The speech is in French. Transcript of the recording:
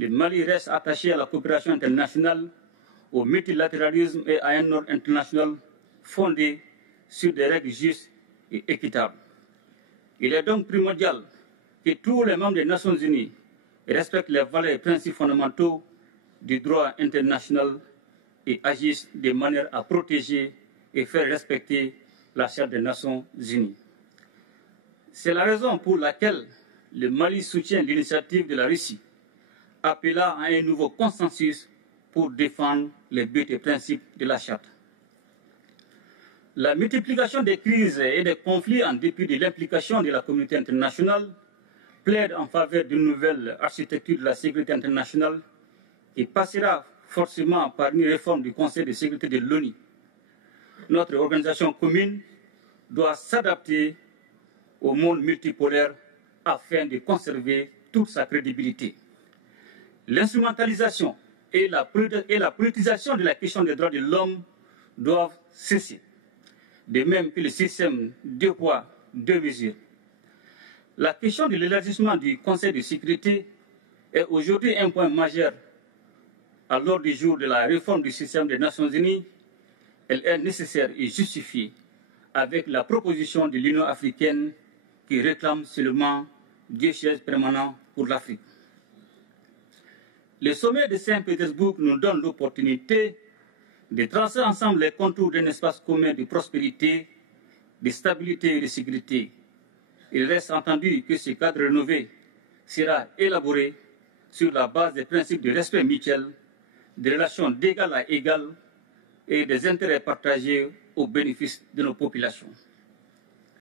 le Mali reste attaché à la coopération internationale, au multilatéralisme et à un ordre international fondé sur des règles justes et équitables. Il est donc primordial que tous les membres des Nations Unies respectent les valeurs et principes fondamentaux du droit international et agissent de manière à protéger et faire respecter la Charte des Nations Unies. C'est la raison pour laquelle le Mali soutient l'initiative de la Russie, appelant à un nouveau consensus pour défendre les buts et principes de la Charte. La multiplication des crises et des conflits en dépit de l'implication de la communauté internationale plaide en faveur d'une nouvelle architecture de la sécurité internationale qui passera forcément par une réforme du Conseil de sécurité de l'ONU. Notre organisation commune doit s'adapter au monde multipolaire afin de conserver toute sa crédibilité. L'instrumentalisation et la politisation de la question des droits de l'homme doivent cesser, de même que le système deux poids, deux mesures. La question de l'élargissement du Conseil de sécurité est aujourd'hui un point majeur à l'ordre du jour de la réforme du système des Nations Unies. Elle est nécessaire et justifiée avec la proposition de l'Union africaine qui réclame seulement 2 sièges permanents pour l'Afrique. Le sommet de Saint-Pétersbourg nous donne l'opportunité de tracer ensemble les contours d'un espace commun de prospérité, de stabilité et de sécurité. Il reste entendu que ce cadre rénové sera élaboré sur la base des principes de respect mutuel, des relations d'égal à égal et des intérêts partagés au bénéfice de nos populations.